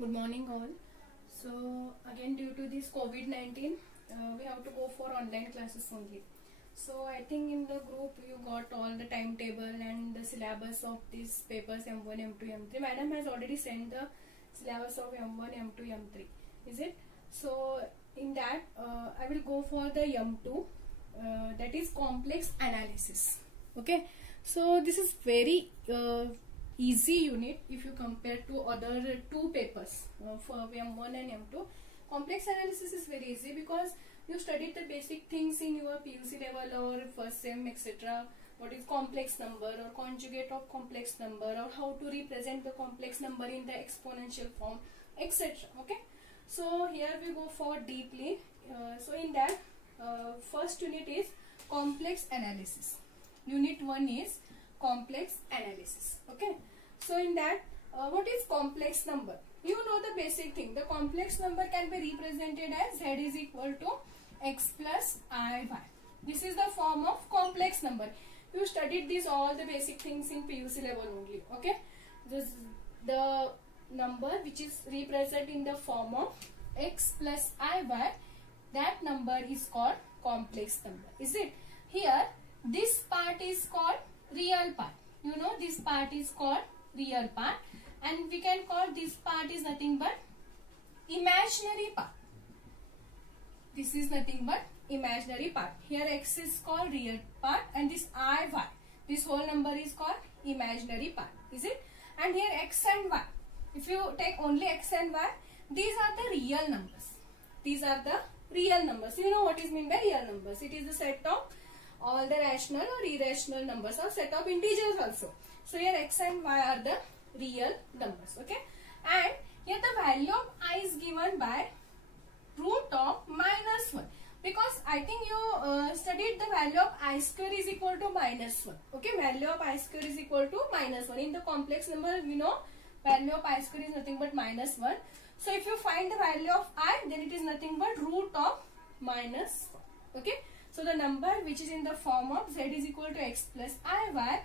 Good morning all. So again, due to this COVID-19, we have to go for online classes only. So I think in the group you got all the timetable and the syllabus of these papers M1, M2, M3. Madam has already sent the syllabus of M1, M2, M3. Is it? So in that I will go for the M2, that is complex analysis. Okay. So this is very easy unit if you compare to other two papers for M1 and M2. Complex analysis is very easy because you studied the basic things in your PUC level or first sem, etc. What is complex number or conjugate of complex number, or how to represent the complex number in the exponential form, etc. Okay. So here we go for deeply. So in that first unit is complex analysis. Unit 1 is complex analysis. Okay. So in that what is complex number? You know the basic thing. The complex number can be represented as z is equal to x plus iy. This is the form of complex number. You studied these all the basic things in PUC level only. Okay. This is the number which is represented in the form of x plus iy. That number is called complex number. Is it? Here this part is called real part. You know this part is called real part, and we can call this part is nothing but imaginary part. This is nothing but imaginary part. Here x is called real part and this iy, this whole number is called imaginary part. Is it? And here x and y, if you take only x and y, these are the real numbers. These are the real numbers. You know what is meant by real numbers. It is the set of all the rational or irrational numbers, or set of integers also. So here x and y are the real numbers. Okay. And here the value of I is given by root of minus 1. Because I think you studied the value of I square is equal to minus 1. Okay. Value of I square is equal to minus 1. In the complex number, we know value of I square is nothing but minus 1. So if you find the value of I, then it is nothing but root of minus 1. Okay. So the number which is in the form of z is equal to x plus iy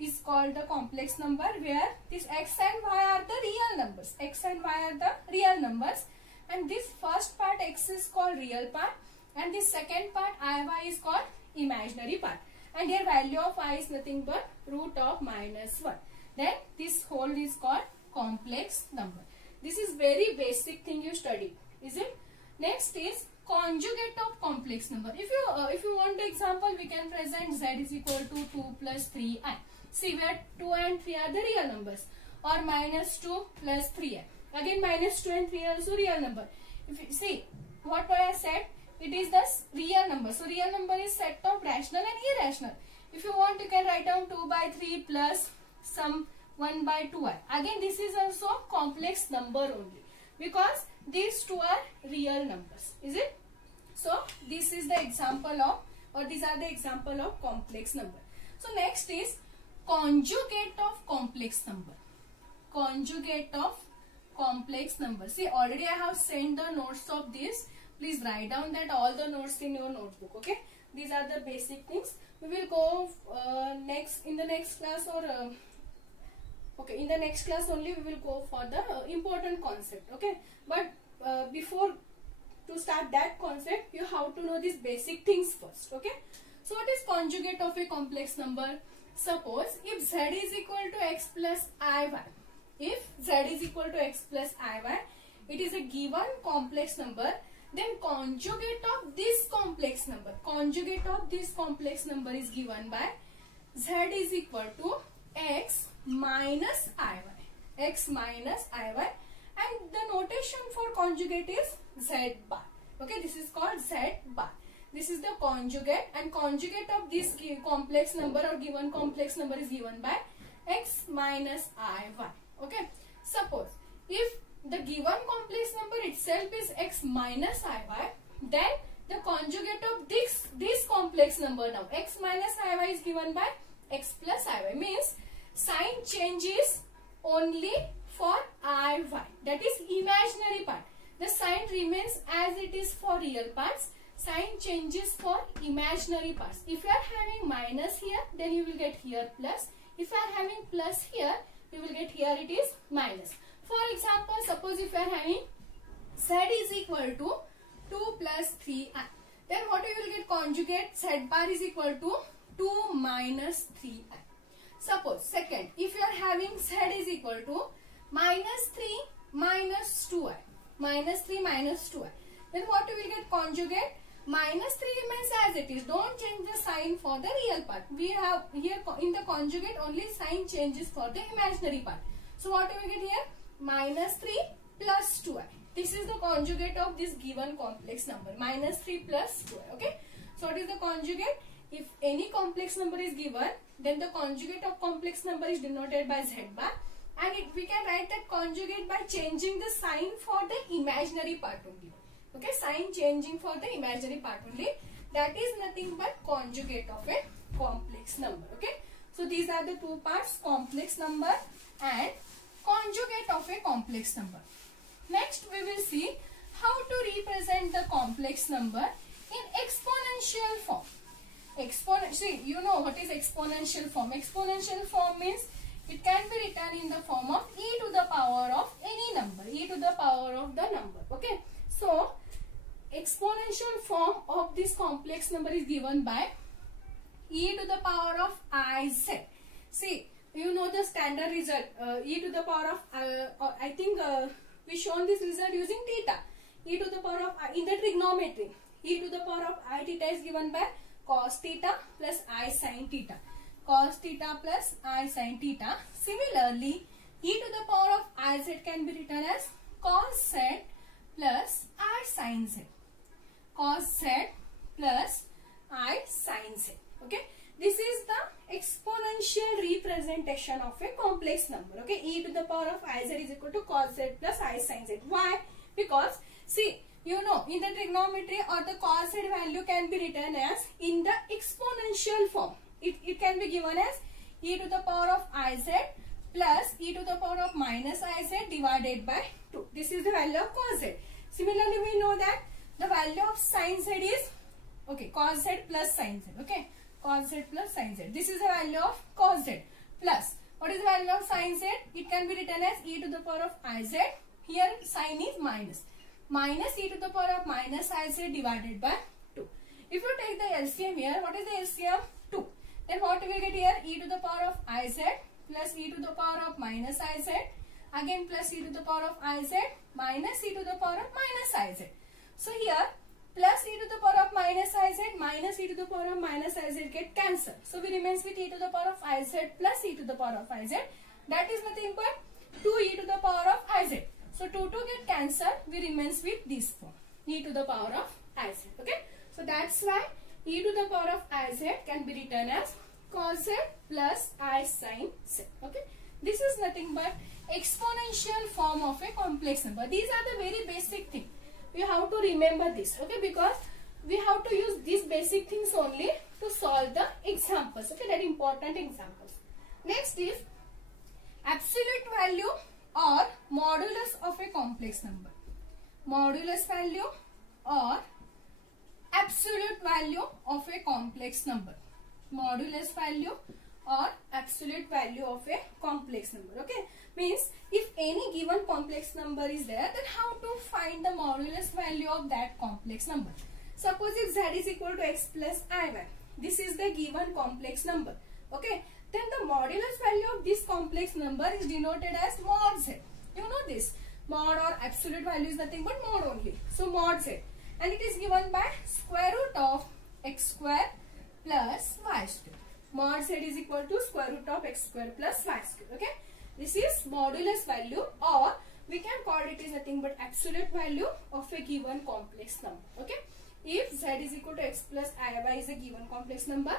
is called the complex number, where this x and y are the real numbers. X and y are the real numbers, and this first part x is called real part and this second part iy is called imaginary part, and here value of I is nothing but root of minus 1. Then this whole is called complex number. This is very basic thing you study. Is it? Next is conjugate of complex number. If you want the example, we can present z is equal to 2 plus 3i. See, where 2 and 3 are the real numbers, or minus 2 plus 3i. Again minus 2 and 3 are also real number. If you see what I said, it is the real number. So real number is set of rational and irrational. If you want, you can write down 2 by 3 plus some 1 by 2i. Again this is also complex number only, because these two are real numbers. Is it? So this is the example of, or these are the example of complex number. So next is conjugate of complex number. Conjugate of complex number. See, already I have sent the notes of this. Please write down that all the notes in your notebook. Okay. These are the basic things. We will go in the next class, or okay, in the next class only we will go for the important concept. Okay. But before to start that concept, you have to know these basic things first. Okay. So what is conjugate of a complex number? Suppose if z is equal to x plus iy, if z is equal to x plus iy, it is a given complex number, then conjugate of this complex number, conjugate of this complex number is given by z is equal to x minus iy, x minus iy, and the notation for conjugate is z bar. Okay, this is called z bar. This is the conjugate, and conjugate of this complex number or given complex number is given by x minus iy. Okay. Suppose if the given complex number itself is x minus iy, then the conjugate of this complex number, now x minus iy is given by x plus iy, means sign changes only for iy, that is imaginary part. The sign remains as it is for real parts. Sign changes for imaginary parts. If you are having minus here, then you will get here plus. If you are having plus here, you will get here it is minus. For example, suppose suppose if you are having z is equal to 2 plus 3i, then what you will get? Conjugate z bar is equal to 2 minus 3i. Suppose second, if you are having z is equal to minus 3 minus 2i, minus 3 minus 2i, then what you will get? Conjugate minus 3 remains as it is. Don't change the sign for the real part. We have here in the conjugate only sign changes for the imaginary part. So what you will get here? Minus 3 plus 2i. This is the conjugate of this given complex number. Minus 3 plus 2i. Okay. So what is the conjugate? If any complex number is given, then the conjugate of complex number is denoted by z bar, and we can write that conjugate by changing the sign for the imaginary part only. Okay, sign changing for the imaginary part only. That is nothing but conjugate of a complex number. Okay, so these are the two parts, complex number and conjugate of a complex number. Next we will see how to represent the complex number in exponential form. See, you know what is exponential form. Exponential form means it can be written in the form of e to the power of any number, e to the power of the number. Okay, so exponential form of this complex number is given by e to the power of iz. See, you know the standard result, e to the power of I think we shown this result using theta. E to the power of in the trigonometry, e to the power of I theta is given by cos theta plus I sin theta. Cos theta plus I sin theta. Similarly, e to the power of iz can be written as cos z plus I sin z. Cos z plus I sin z. Okay, this is the exponential representation of a complex number. Okay, e to the power of iz is equal to cos z plus I sin z. Why? Because see, you know, in the trigonometry or the cos z value can be written as in the exponential form. It can be given as e to the power of iz plus e to the power of minus iz divided by 2. This is the value of cos z. Similarly, we know that the value of sin z is, okay, cos z plus sin z. Okay, cos z plus sin z. This is the value of cos z plus, what is the value of sin z? It can be written as e to the power of iz. Here sin is minus. Minus e to the power of minus iz divided by 2. If you take the LCM here, what is the LCM? 2. Then what we will get here? E to the power of iz plus e to the power of minus iz. Again plus e to the power of iz minus e to the power of minus iz. So here plus e to the power of minus iz minus e to the power of minus iz get cancelled. So we remains with e to the power of iz plus e to the power of iz. That is nothing but 2e to the power of iz. So 2 get cancelled, we remains with this form, e to the power of iz. Okay, so that's why e to the power of iz can be written as cos z plus I sin z. Okay, this is nothing but exponential form of a complex number. These are the very basic thing. We have to remember this. Okay, because we have to use these basic things only to solve the examples. Okay, that important examples. Next is absolute value or modulus of a complex number. Modulus value or absolute value of a complex number. Modulus value or absolute value of a complex number. Okay, means if any given complex number is there, then how to find the modulus value of that complex number. Suppose if z is equal to x plus iy, this is the given complex number. Okay, then the modulus value of this complex number is denoted as mod z. You know this, mod or absolute value is nothing but mod only. So mod z, and it is given by square root of x square plus y square. Mod z is equal to square root of x square plus y square. Okay, this is modulus value, or we can call it is nothing but absolute value of a given complex number. Okay, if z is equal to x plus iy is a given complex number,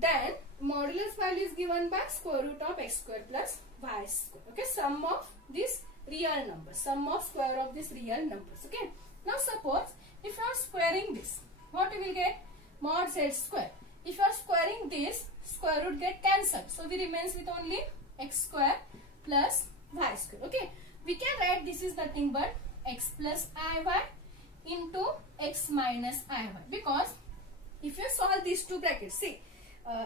then modulus value is given by square root of x square plus y square. Okay, sum of this real numbers, sum of square of this real numbers. Okay, now suppose if you are squaring this, what you will get? Mod z square. If you are squaring this, square root get cancelled, so we remains with only x square plus y square. Okay, we can write this is nothing but x plus iy into x minus iy, because if you solve these two brackets, see,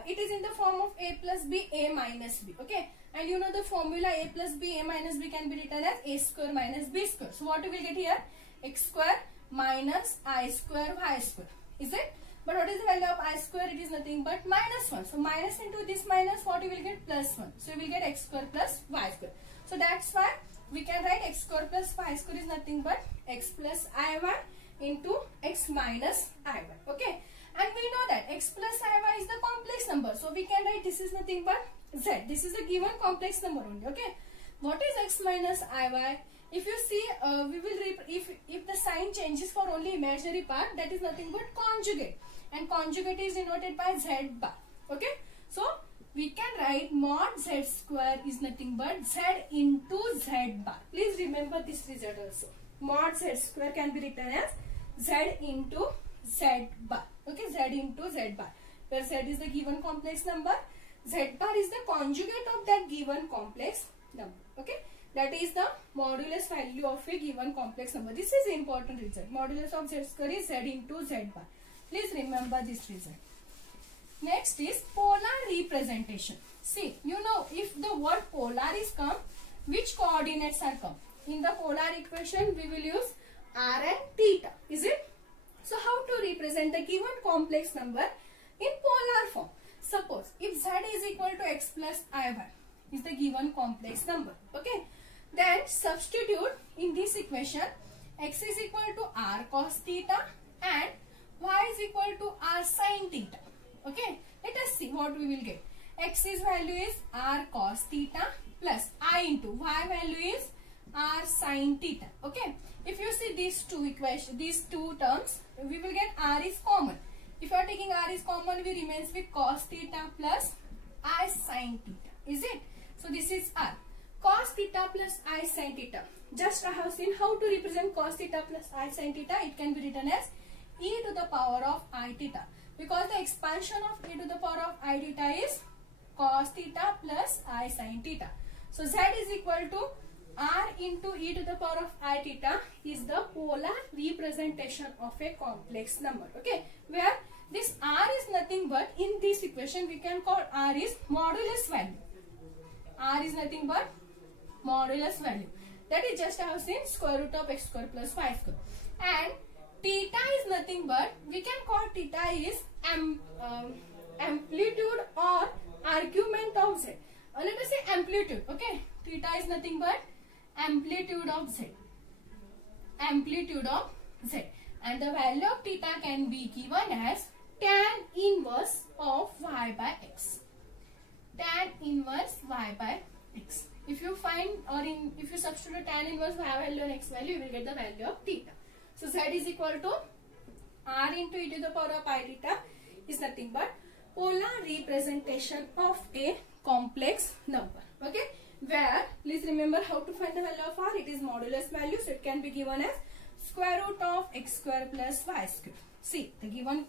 it is in the form of a plus b, a minus b. Okay, And you know the formula a plus b, a minus b can be written as a square minus b square. So what we will get here? X square minus I square y square. Is it? But what is the value of I square? It is nothing but minus 1. So minus into this minus, what you will get? Plus 1. So you will get x square plus y square. So that's why we can write x square plus y square is nothing but x plus iy into x minus iy. Okay. And we know that x plus iy is the complex number. So we can write this is nothing but z. This is the given complex number only. Okay. What is x minus iy? If you see, we will if the sign changes for only imaginary part, that is nothing but conjugate. And conjugate is denoted by z bar. Okay. So we can write mod z square is nothing but z into z bar. Please remember this result also. Mod z square can be written as z into z bar. Okay, z into z bar. Where z is the given complex number, z bar is the conjugate of that given complex number. Okay, that is the modulus value of a given complex number. This is important result. Modulus of z square is z into z bar. Please remember this result. Next is polar representation. See, you know, if the word polar is come, which coordinates are come? In the polar equation, we will use r and theta. Is it? So, how to represent the given complex number in polar form? Suppose, if z is equal to x plus iy is the given complex number. Okay. Then, substitute in this equation, x is equal to r cos theta and y is equal to r sin theta. Okay, let us see what we will get. X's value is r cos theta plus I into y value is r sin theta. Okay, if you see these two equations, these two terms, we will get r is common. If you are taking r is common, we remains with cos theta plus I sin theta. Is it? So this is r. Cos theta plus I sin theta. Just I have seen how to represent cos theta plus I sin theta. It can be written as e to the power of I theta. Because the expansion of e to the power of I theta is cos theta plus I sin theta. So z is equal to r into e to the power of I theta is the polar representation of a complex number. Okay, where this r is nothing but in this equation we can call r is modulus value. R is nothing but modulus value. That is just I have seen square root of x square plus y square. And theta is nothing but we can call theta is amplitude or argument of z. Let us say amplitude. Okay, theta is nothing but amplitude of z. Amplitude of z. And the value of theta can be given as tan inverse of y by x. Tan inverse y by x. If you find or if you substitute tan inverse y value and x value, you will get the value of theta. So z is equal to r into e to the power of I theta is nothing but polar representation of a complex number. Okay, where please remember how to find the value of r. It is modulus value, so it can be given as square root of x square plus y square. See, the given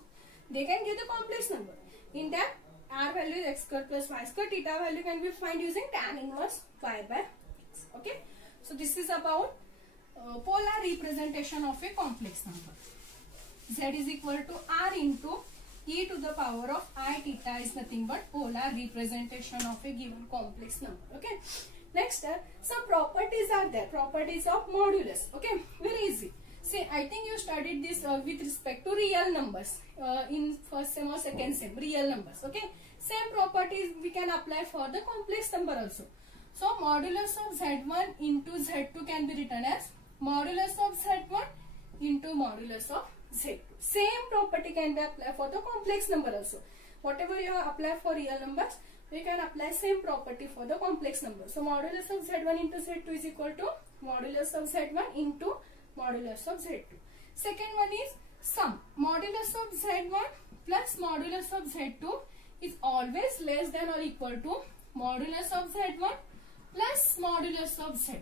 they can give the complex number. In that r value is x square plus y square. Theta value can be found using tan inverse y by x. Okay, so this is about polar representation of a complex number. Z is equal to r into e to the power of I theta is nothing but polar representation of a given complex number. Okay. Next, some properties are there. Properties of modulus. Okay, very easy. See, I think you studied this with respect to real numbers in first sem or second sem. Real numbers. Okay. Same properties we can apply for the complex number also. So, modulus of z1 into z2 can be written as modulus of z1 into modulus of z2. Same property can be applied for the complex number also. Whatever you have applied for real numbers, we can apply same property for the complex number. So, modulus of z1 into z2 is equal to modulus of z1 into modulus of z2. Second one is sum. Modulus of z1 plus modulus of z2 is always less than or equal to modulus of z1 plus modulus of z2.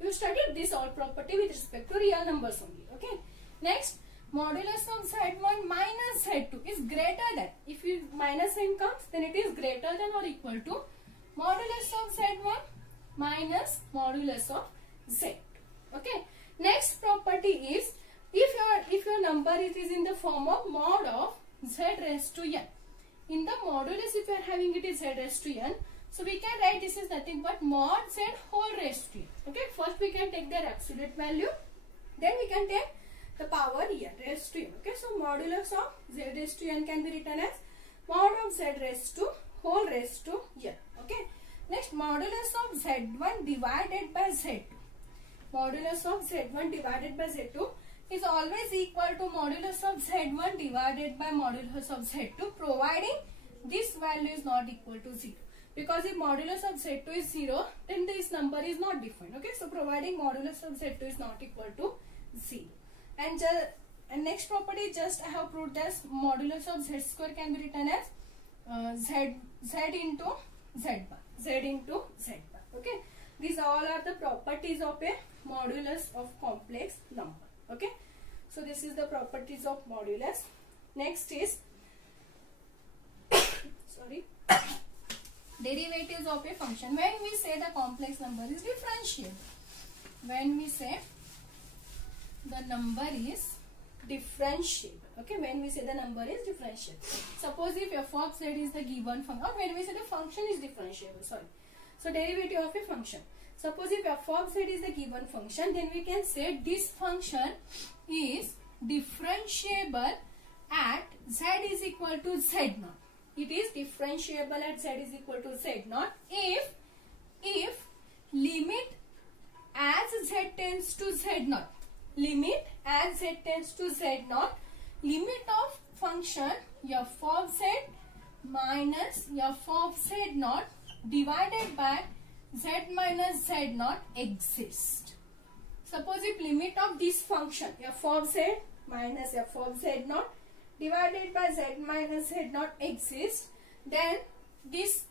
You studied this all property with respect to real numbers only. Okay. Next, modulus of z1 minus z2 is greater than. If you minus sign comes, then it is greater than or equal to modulus of z1 minus modulus of z2. Okay. Next property is if your number is in the form of mod of z raised to n. In the modulus, if you are having it is z raised to n, So we can write this is nothing but mod z whole raised to n. Okay, first we can take their absolute value, then we can take the power n raised to n. Okay, so modulus of z raised to n can be written as mod of z raised to whole raised to n. Okay, next modulus of z1 divided by z2. Modulus of z1 divided by z2 is always equal to modulus of z1 divided by modulus of z2, providing this value is not equal to 0. Because if modulus of z2 is 0, then this number is not defined. Okay, so providing modulus of z2 is not equal to 0. And next property, just I have proved that modulus of z square can be written as z into z bar, z into z bar. Okay, these all are the properties of a modulus of complex number. Okay, so this is the properties of modulus. Next is sorry, derivatives of a function. When we say the complex number is differentiable, when we say the number is differentiable, okay, when we say the number is differentiable, suppose if f of z is the given function, or when we say the function is differentiable, sorry, so derivative of a function, suppose if f of z is the given function, then we can say this function is differentiable at z is equal to z naught. It is differentiable at z is equal to z naught if limit as z tends to z naught, limit as z tends to z naught, limit of function f of z minus f of z naught divided by z minus z naught exists. Suppose if limit of this function f of z minus f of z naught divided by z minus z naught exists, then this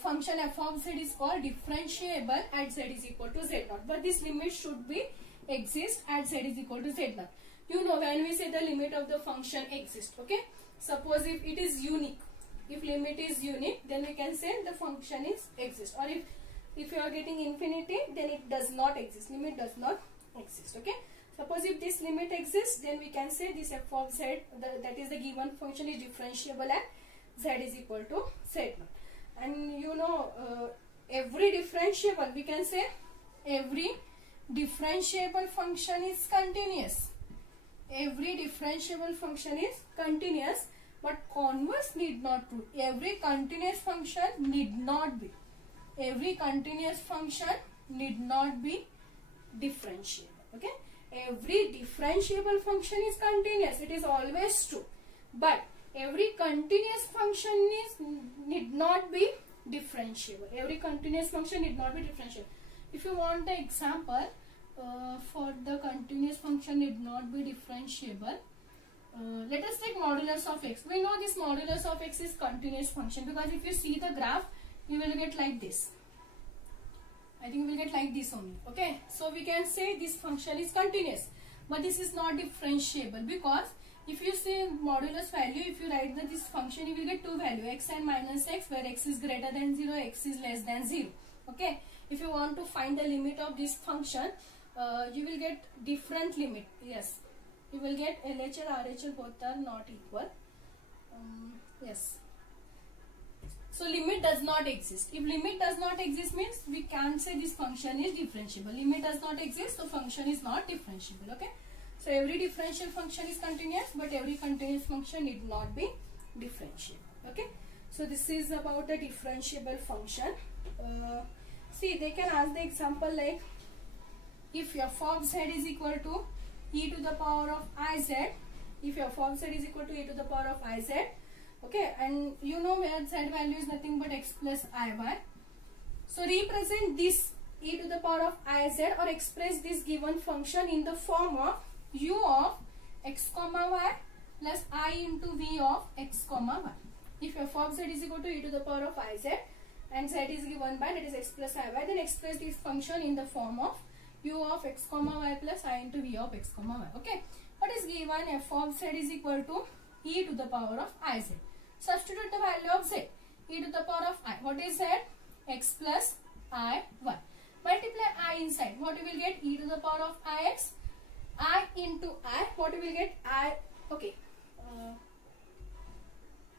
function f of z is called differentiable at z is equal to z naught. But this limit should be exist at z is equal to z naught. You know, when we say the limit of the function exists, okay, suppose if it is unique, if limit is unique, then we can say the function is exist, or if you are getting infinity, then it does not exist, limit does not exist. Okay, suppose if this limit exists, then we can say this f of z, that is the given function, is differentiable at z is equal to z naught. And you know, every differentiable, we can say every differentiable function is continuous. Every differentiable function is continuous, but converse need not true. Every continuous function need not be. Every continuous function need not be differentiable. Okay, every differentiable function is continuous. It is always true, but every continuous function need not be differentiable. Every continuous function need not be differentiable. If you want the example for the continuous function need not be differentiable, let us take modulus of x. We know this modulus of x is continuous function, because if you see the graph, you will get like this. I think you will get like this only. Okay, so we can say this function is continuous, but this is not differentiable, because if you see modulus value, if you write that this function, you will get two values, x and minus x, where x is greater than 0, x is less than 0. Okay, if you want to find the limit of this function, you will get different limit. Yes, you will get LHL, RHL, both are not equal. Yes. So limit does not exist. If limit does not exist, means we can't say this function is differentiable. Limit does not exist, so function is not differentiable. Okay. So every differential function is continuous, but every continuous function need not be differentiable. Okay. So this is about the differentiable function. See, they can ask the example like, if f of z is equal to e to the power of iz, if f of z is equal to e to the power of iz, okay, and you know where z value is nothing but x plus iy. So represent this e to the power of iz, or express this given function in the form of u of x comma y plus I into v of x comma y. If f of z is equal to e to the power of iz and z is given by, that is x plus iy, then express this function in the form of u of x comma y plus I into v of x comma y. Okay, what is given? F of z is equal to e to the power of iz. Substitute the value of z, e to the power of I. What is z? X plus I y. Multiply I inside. What you will get? E to the power of ix. I into I. What you will get? I. Okay.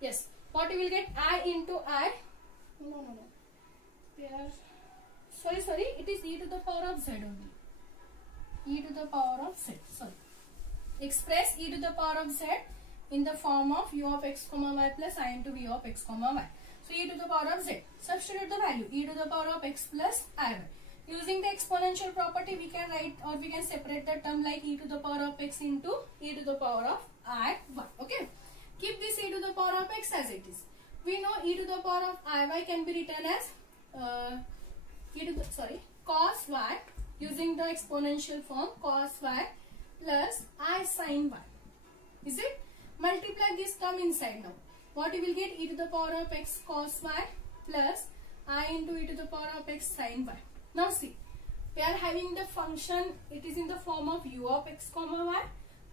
Yes. What you will get? I into I. No. sorry, it is e to the power of z only. E to the power of z. Sorry. Express e to the power of z in the form of u of x comma y plus I into v of x comma y. So e to the power of z. Substitute the value e to the power of x plus I y. Using the exponential property, we can write or we can separate the term like e to the power of x into e to the power of I y. Okay. Keep this e to the power of x as it is. We know e to the power of I y can be written as cos y, using the exponential form cos y plus I sin y. Is it? Multiply this term inside now. What you will get? E to the power of x cos y plus I into e to the power of x sin y. Now see, we are having the function, it is in the form of u of x comma y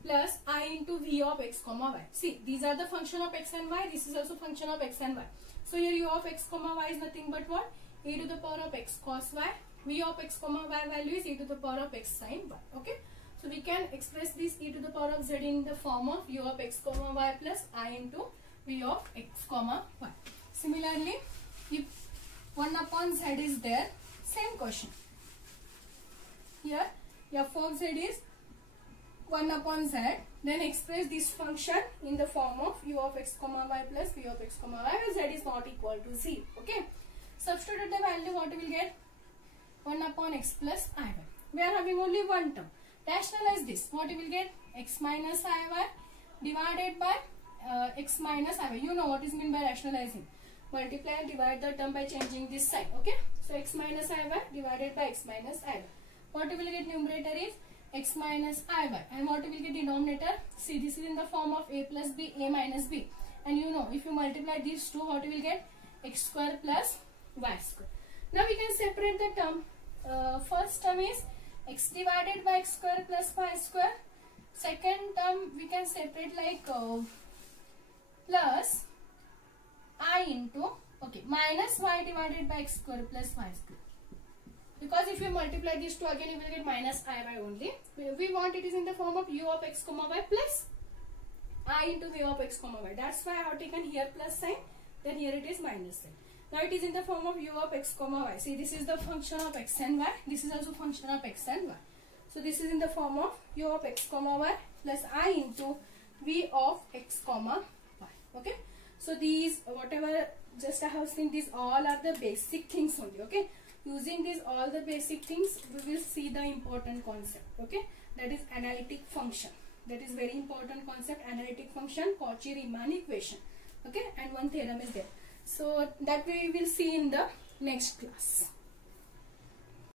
plus I into v of x comma y. See, these are the function of x and y, this is also function of x and y. So here u of x comma y is nothing but what? E to the power of x cos y. V of x comma y value is e to the power of x sin y. Okay. So we can express this e to the power of z in the form of u of x comma y plus I into v of x comma y. Similarly, if 1 upon z is there, same question. Here f of z is 1 upon z, then express this function in the form of u of x comma y plus v of x comma y where z is not equal to 0. Okay. Substitute the value, what we will get? 1 upon x plus I y. We are having only one term. Rationalize this. What you will get? X minus I y divided by x minus I y. You know what is meant by rationalizing. Multiply and divide the term by changing this sign. Okay. So x minus I y divided by x minus I y. What you will get numerator is x minus I y. And what you will get denominator? See, this is in the form of a plus b, a minus b. And you know, if you multiply these two, what you will get? X square plus y square. Now we can separate the term. First term is x divided by x square plus y square. Second term we can separate like plus I into minus y divided by x square plus y square. Because if you multiply these two again, you will get minus I y only. We want it is in the form of u of x comma y plus I into v of x comma y. That's why I have taken here plus sign. Then here it is minus sign. Now it is in the form of u of x comma y. See, this is the function of x and y. This is also function of x and y. So this is in the form of u of x comma y plus I into v of x comma y. Okay. So these, whatever just I have seen, these all are the basic things only. Okay. Using these all the basic things, we will see the important concept. Okay. That is analytic function. That is very important concept. Analytic function, Cauchy-Riemann equation. Okay. And one theorem is there. So that we will see in the next class.